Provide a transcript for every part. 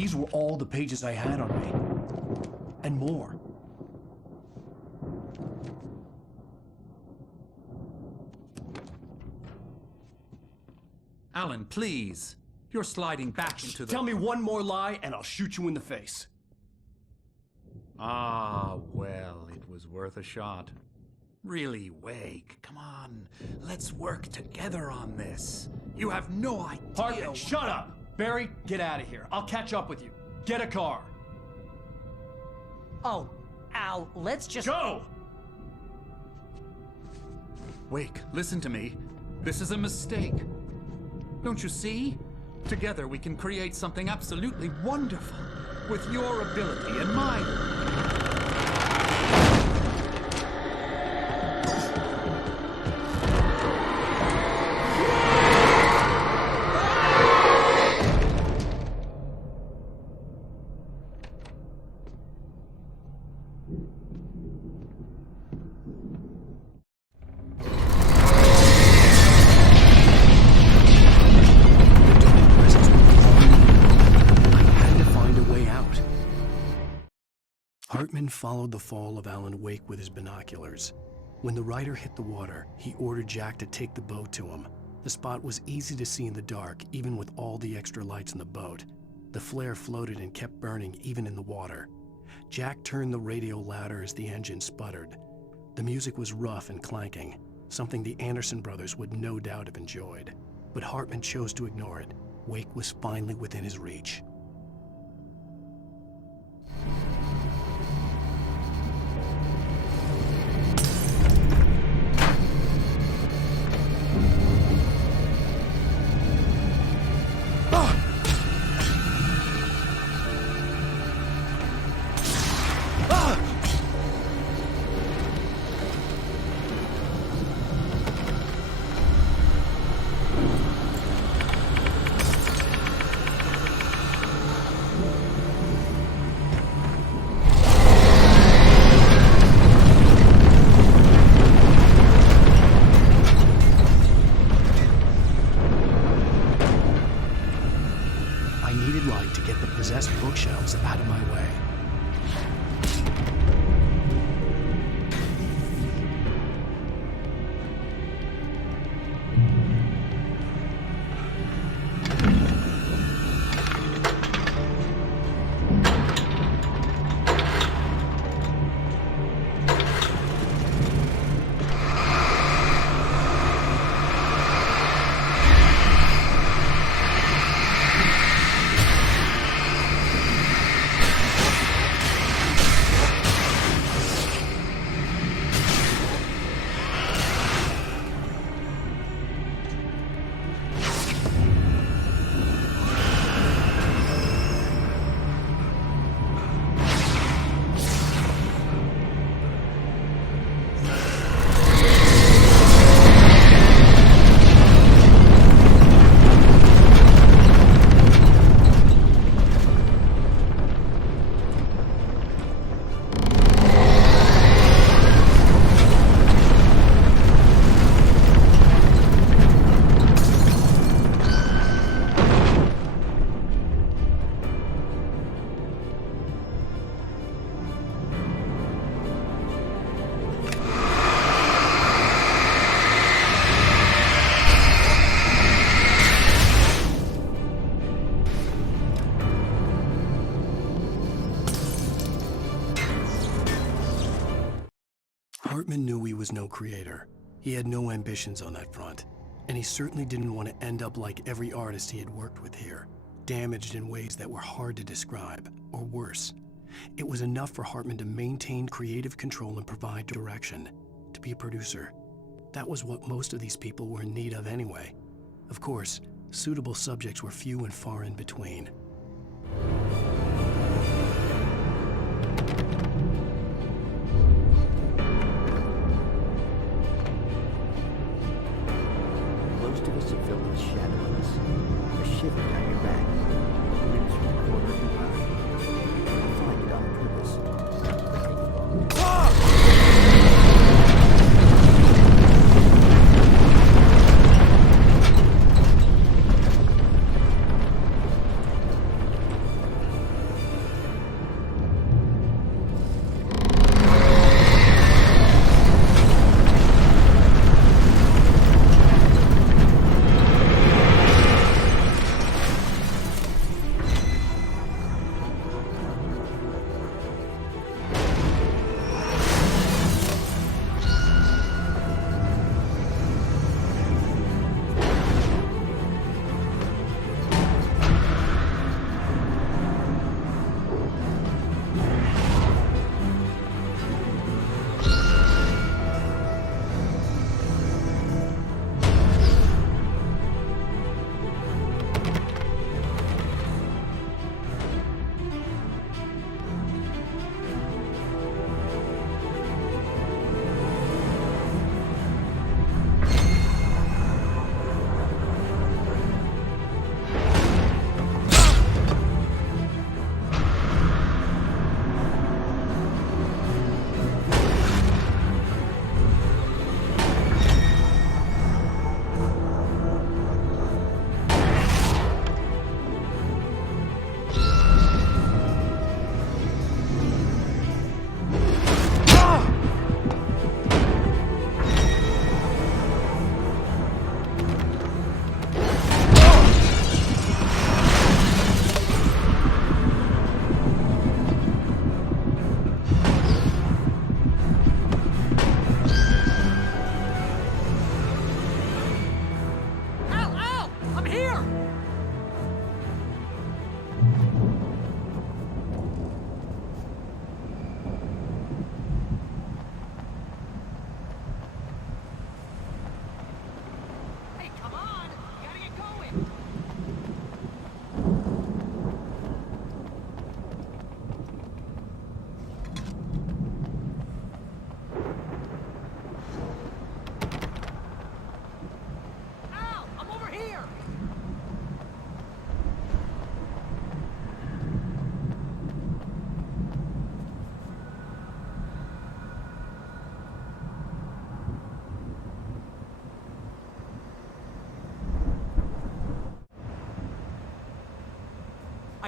These were all the pages I had on me. And more. Alan, please. You're sliding back into the... Tell me one more lie and I'll shoot you in the face. Ah, well, it was worth a shot. Really, Wake, come on. Let's work together on this. You have no idea... Hartman, shut up! Barry, get out of here. I'll catch up with you. Get a car. Oh, Al, let's just... Go! Wake, listen to me. This is a mistake. Don't you see? Together we can create something absolutely wonderful. With your ability and mine. Hartman followed the fall of Alan Wake with his binoculars. When the rider hit the water, he ordered Jack to take the boat to him. The spot was easy to see in the dark, even with all the extra lights in the boat. The flare floated and kept burning even in the water. Jack turned the radio louder as the engine sputtered. The music was rough and clanking, something the Anderson brothers would no doubt have enjoyed. But Hartman chose to ignore it. Wake was finally within his reach. Bookshelves out of my way. Hartman knew he was no creator. He had no ambitions on that front, and he certainly didn't want to end up like every artist he had worked with here, damaged in ways that were hard to describe, or worse. It was enough for Hartman to maintain creative control and provide direction, to be a producer. That was what most of these people were in need of anyway. Of course, suitable subjects were few and far in between. Most of us are filled with shadows, a shiver down your back, rings from the corner of your eye. You find it on purpose.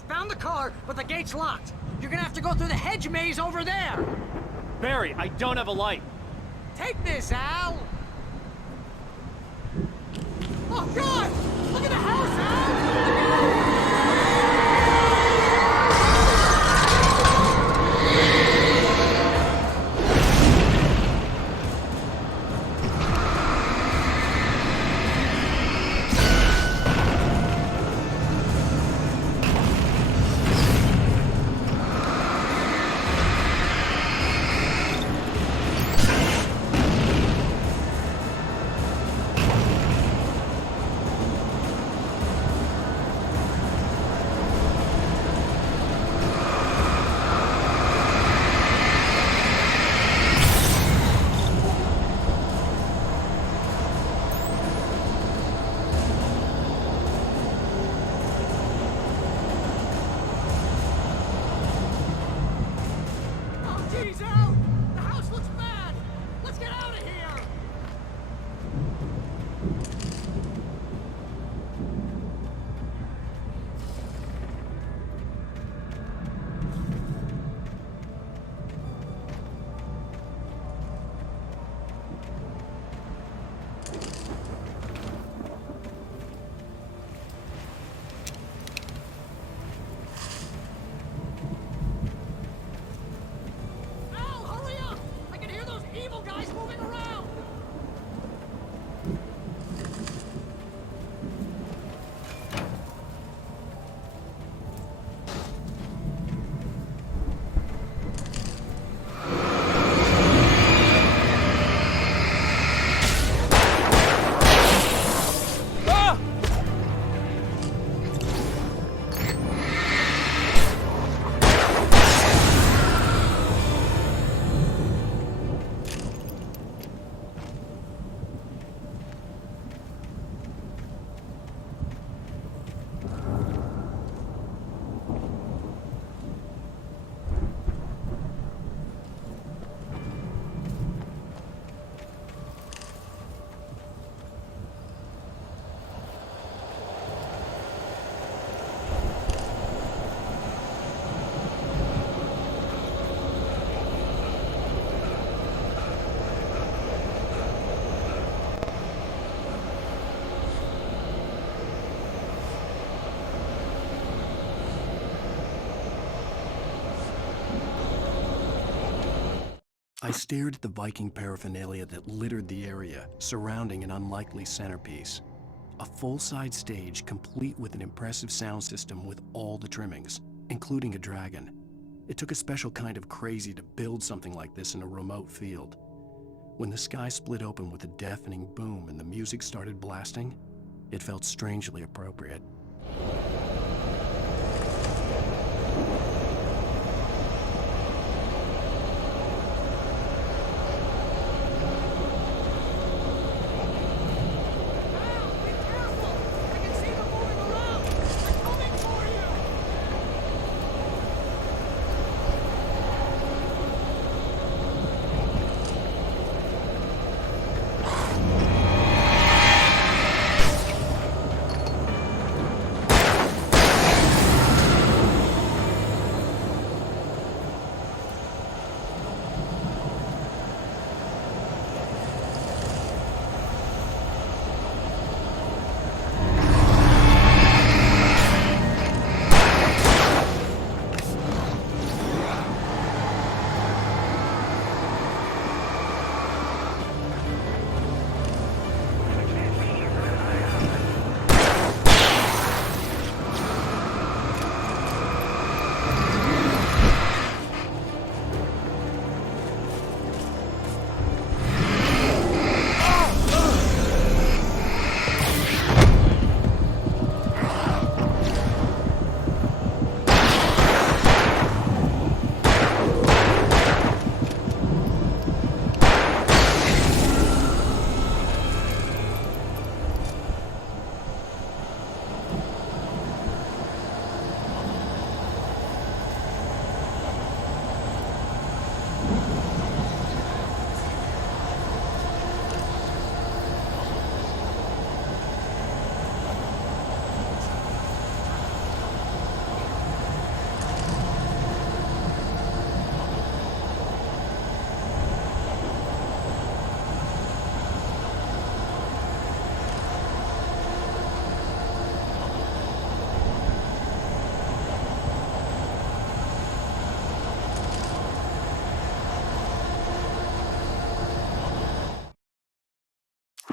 found the car, but the gate's locked. You're gonna have to go through the hedge maze over there. Barry, I don't have a light. Take this, Al. Oh, God! Look at the house, Al! Jeez, Al! The house looks bad! Let's get out of here! Al, hurry up! I can hear those evil guys moving around! I stared at the Viking paraphernalia that littered the area, surrounding an unlikely centerpiece. A full-size stage complete with an impressive sound system with all the trimmings, including a dragon. It took a special kind of crazy to build something like this in a remote field. When the sky split open with a deafening boom and the music started blasting, it felt strangely appropriate. Al, be careful! I can see them moving around! They're coming for you!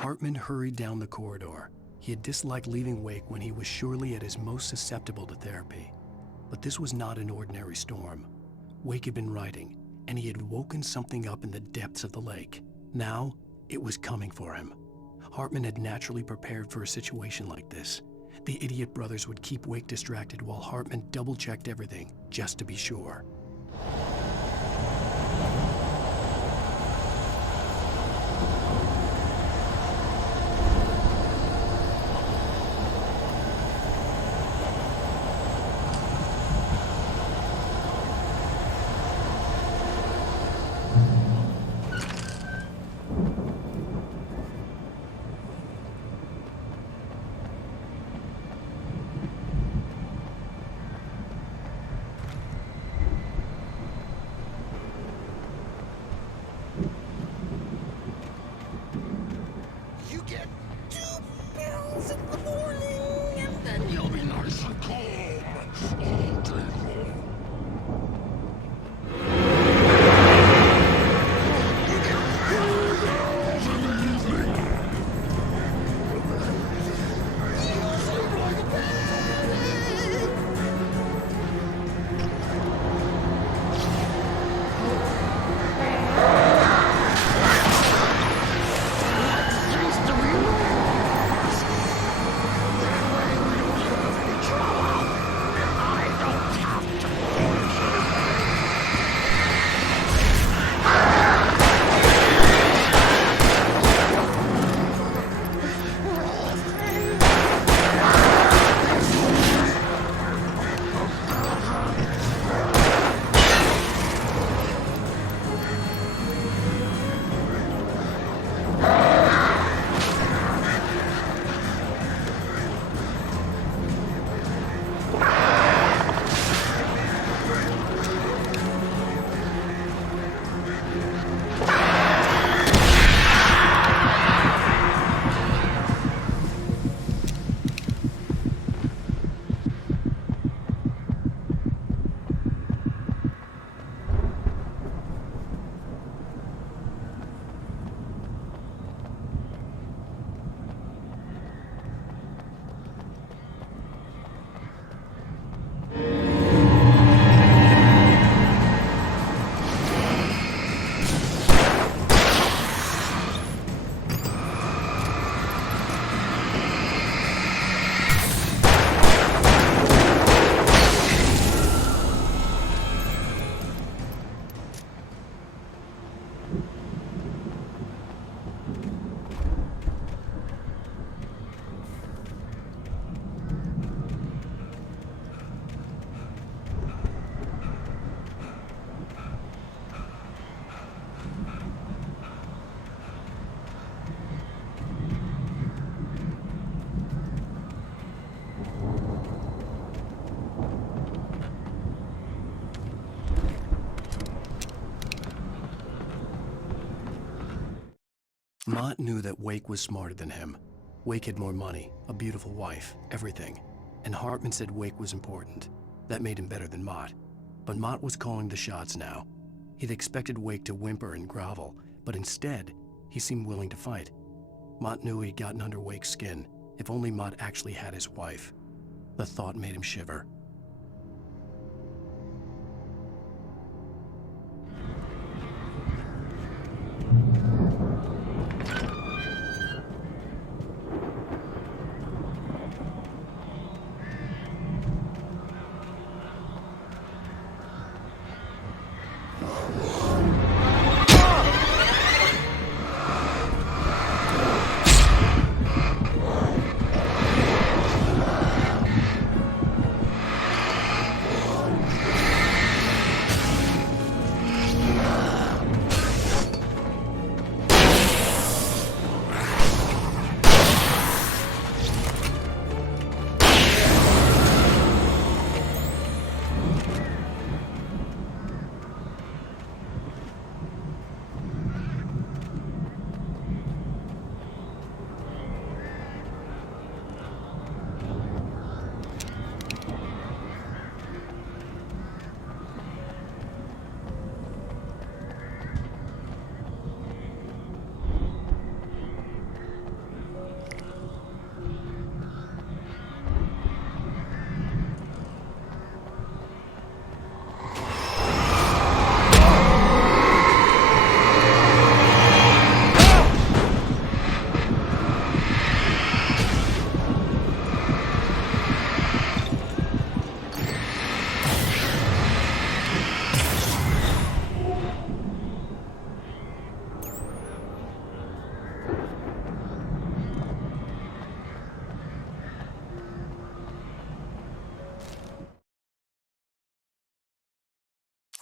Hartman hurried down the corridor. He had disliked leaving Wake when he was surely at his most susceptible to therapy. But this was not an ordinary storm. Wake had been writing, and he had woken something up in the depths of the lake. Now, it was coming for him. Hartman had naturally prepared for a situation like this. The idiot brothers would keep Wake distracted while Hartman double-checked everything, just to be sure. You get 2 pills in the morning, and then you'll be nice and calm all day long. You get 3 pills in the evening. You sleep like a baby. Mott knew that Wake was smarter than him. Wake had more money, a beautiful wife, everything. And Hartman said Wake was important. That made him better than Mott. But Mott was calling the shots now. He'd expected Wake to whimper and grovel, but instead, he seemed willing to fight. Mott knew he'd gotten under Wake's skin. If only Mott actually had his wife. The thought made him shiver.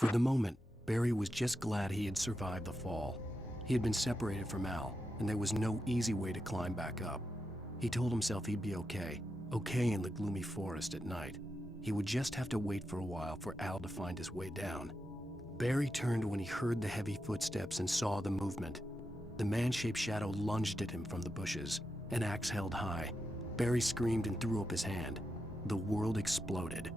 For the moment, Barry was just glad he had survived the fall. He had been separated from Al, and there was no easy way to climb back up. He told himself he'd be okay in the gloomy forest at night. He would just have to wait for a while for Al to find his way down. Barry turned when he heard the heavy footsteps and saw the movement. The man-shaped shadow lunged at him from the bushes, an axe held high. Barry screamed and threw up his hand. The world exploded.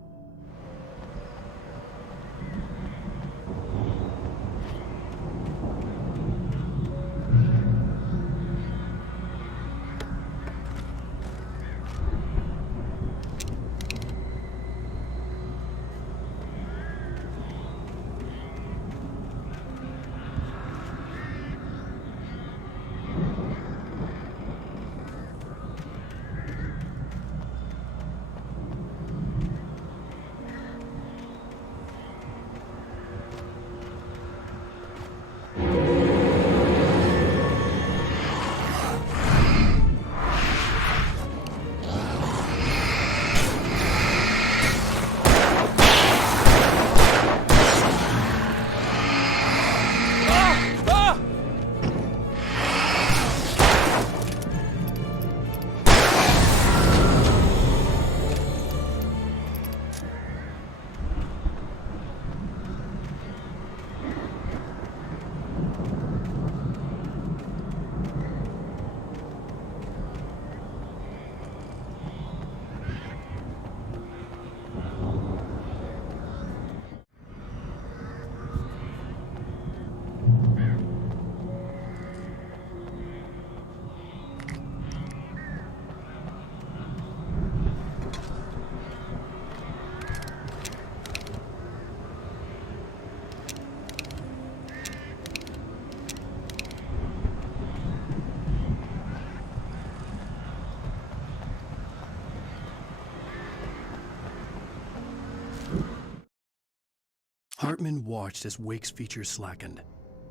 Hartman watched as Wake's features slackened.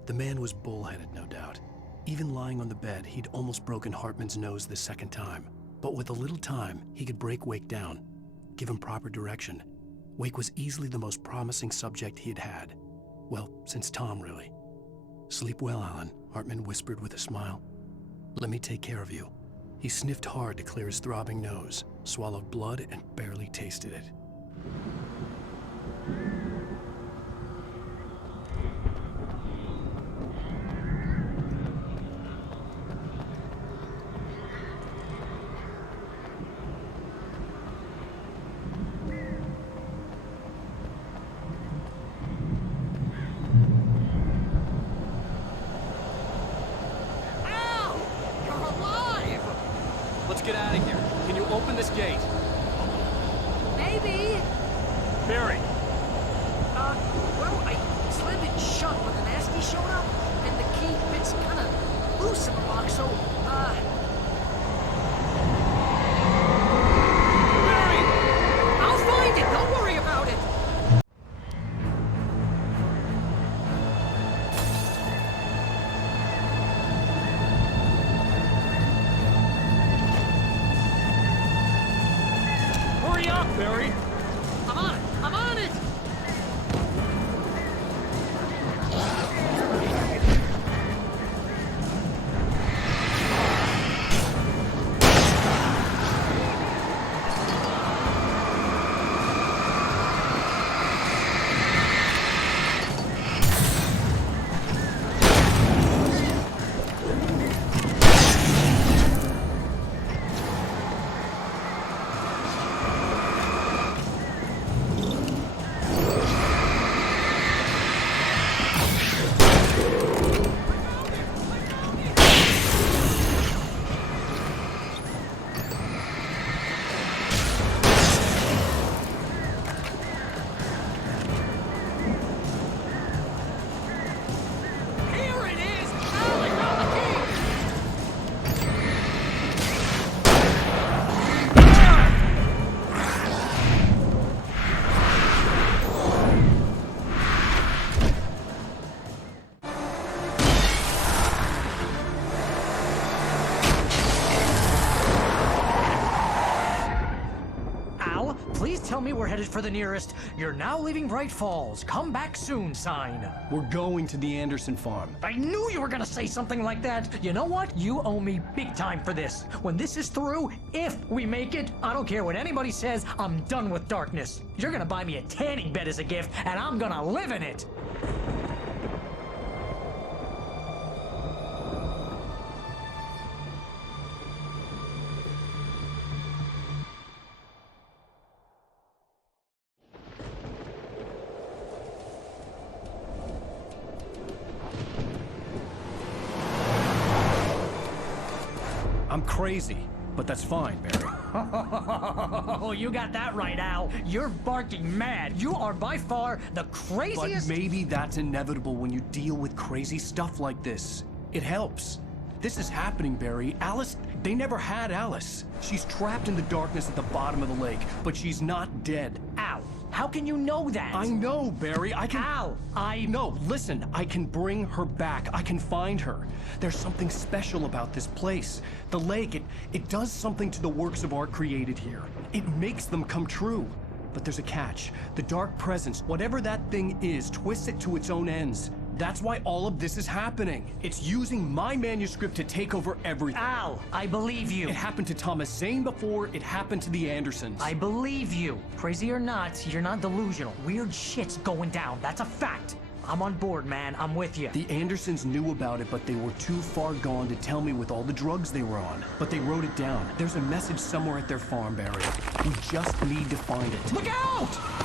The man was bullheaded, no doubt. Even lying on the bed, he'd almost broken Hartman's nose the second time. But with a little time, he could break Wake down, give him proper direction. Wake was easily the most promising subject he had had. Well, since Tom, really. "Sleep well, Alan," Hartman whispered with a smile. "Let me take care of you." He sniffed hard to clear his throbbing nose, swallowed blood, and barely tasted it. Let's get out of here. Can you open this gate? Maybe. Barry! Well, I slammed it shut when the nasty showed up, and the key fits kind of loose in the lock, so, Barry! I'll find it! Don't worry about it! Hurry up, Barry! I'm on it! I'm on it! me we're headed for the nearest "You're now leaving Bright Falls. Come back soon" sign. We're going to the Anderson farm. I knew you were gonna say something like that. You know what? You owe me big time for this. When this is through, if we make it, I don't care what anybody says, I'm done with darkness. You're gonna buy me a tanning bed as a gift, and I'm gonna live in it. I'm crazy, but that's fine, Barry. Oh, you got that right, Al. You're barking mad. You are by far the But craziest. maybe that's inevitable when you deal with crazy stuff like this. It helps. This is happening, Barry. Alice, they never had Alice. She's trapped in the darkness at the bottom of the lake, but she's not dead. Al, how can you know that? I know, Barry. I can... Al, No, listen. I can bring her back. I can find her. There's something special about this place. The lake, it does something to the works of art created here. It makes them come true. But there's a catch. The dark presence, whatever that thing is, twists it to its own ends. That's why all of this is happening. It's using my manuscript to take over everything. Al, I believe you. It happened to Thomas Zane before, it happened to the Andersons. I believe you. Crazy or not, you're not delusional. Weird shit's going down. That's a fact. I'm on board, man. I'm with you. The Andersons knew about it, but they were too far gone to tell me with all the drugs they were on. But they wrote it down. There's a message somewhere at their farm, Barry. We just need to find it. Look out!